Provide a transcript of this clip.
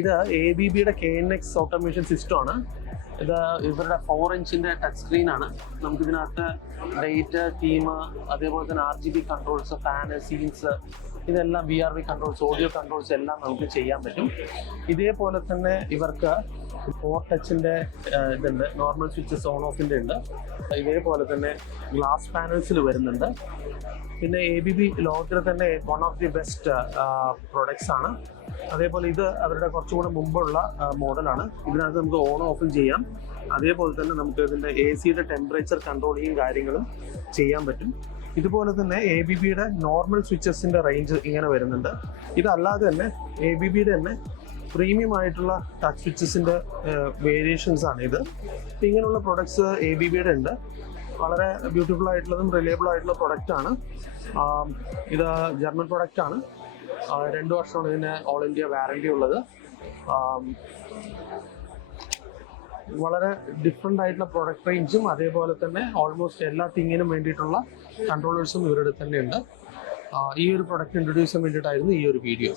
ഇത് ABBയുടെ KNX automation system ആണ്. ഇത് ഇവരുടെ 4 ഇഞ്ചിന്റെ ടച്ച് സ്ക്രീൻ ആണ്. നമുക്കിതിനകത്ത് ഡേറ്റ്, തീം, അതേപോലെ തന്നെ RGB കൺട്രോൾസ്, ഫാന്, സീൻസ്, ഇതെല്ലാം VRV കൺട്രോൾസ്, ഓഡിയോ കൺട്രോൾസ് എല്ലാം നമുക്ക് ചെയ്യാൻ പറ്റും. ഇതേപോലെ തന്നെ ഇവർക്ക് 4 ടച്ചിന്റെ ഇതുണ്ട്, നോർമൽ സ്വിച്ചസ് ഓൺ ഓഫിന്റെ ഉണ്ട്. ഇതേപോലെ തന്നെ ഗ്ലാസ് പാനൽസിൽ വരുന്നുണ്ട്. പിന്നെ ABB ലോകത്തിലെ തന്നെ one of the best products ആണ്. അതേപോലെ ഇത് അവരുടെ കുറച്ചുകൂടെ മുമ്പുള്ള മോഡലാണ്. ഇതിനകത്ത് നമുക്ക് ഓൺ ഓഫും ചെയ്യാം. അതേപോലെ തന്നെ നമുക്ക് ഇതിൻ്റെ AC-യുടെ ടെമ്പറേച്ചർ കൺട്രോളിങ്ങും കാര്യങ്ങളും ചെയ്യാൻ പറ്റും. ഇതുപോലെ തന്നെ ABBയുടെ നോർമൽ സ്വിച്ചസിൻ്റെ റേഞ്ച് ഇങ്ങനെ വരുന്നുണ്ട്. ഇതല്ലാതെ തന്നെ ABBയുടെ തന്നെ പ്രീമിയം ആയിട്ടുള്ള ടച്ച് സ്വിച്ചസിൻ്റെ വേരിയേഷൻസ് ആണ് ഇത്. ഇങ്ങനെയുള്ള പ്രൊഡക്ട്സ് ABBയുടെ ഉണ്ട്. വളരെ ബ്യൂട്ടിഫുൾ ആയിട്ടുള്ളതും റിലയബിൾ ആയിട്ടുള്ള പ്രൊഡക്റ്റാണ്. ഇത് ജർമ്മൻ പ്രൊഡക്റ്റാണ്. 2 വർഷമാണ് ഇതിന് ഓൾ ഇന്ത്യ വാറണ്ടി ഉള്ളത്. വളരെ ഡിഫറെൻ്റ് ആയിട്ടുള്ള പ്രൊഡക്റ്റ് റേഞ്ചും അതേപോലെ തന്നെ ഓൾമോസ്റ്റ് എല്ലാ തിങ്ങിനും വേണ്ടിയിട്ടുള്ള കൺട്രോളേഴ്സും ഇവരുടെ തന്നെ ഉണ്ട്. ഈ ഒരു പ്രൊഡക്റ്റ് ഇൻട്രൊഡ്യൂസ് ചെയ്യാൻ വേണ്ടിയിട്ടായിരുന്നു ഈ ഒരു വീഡിയോ.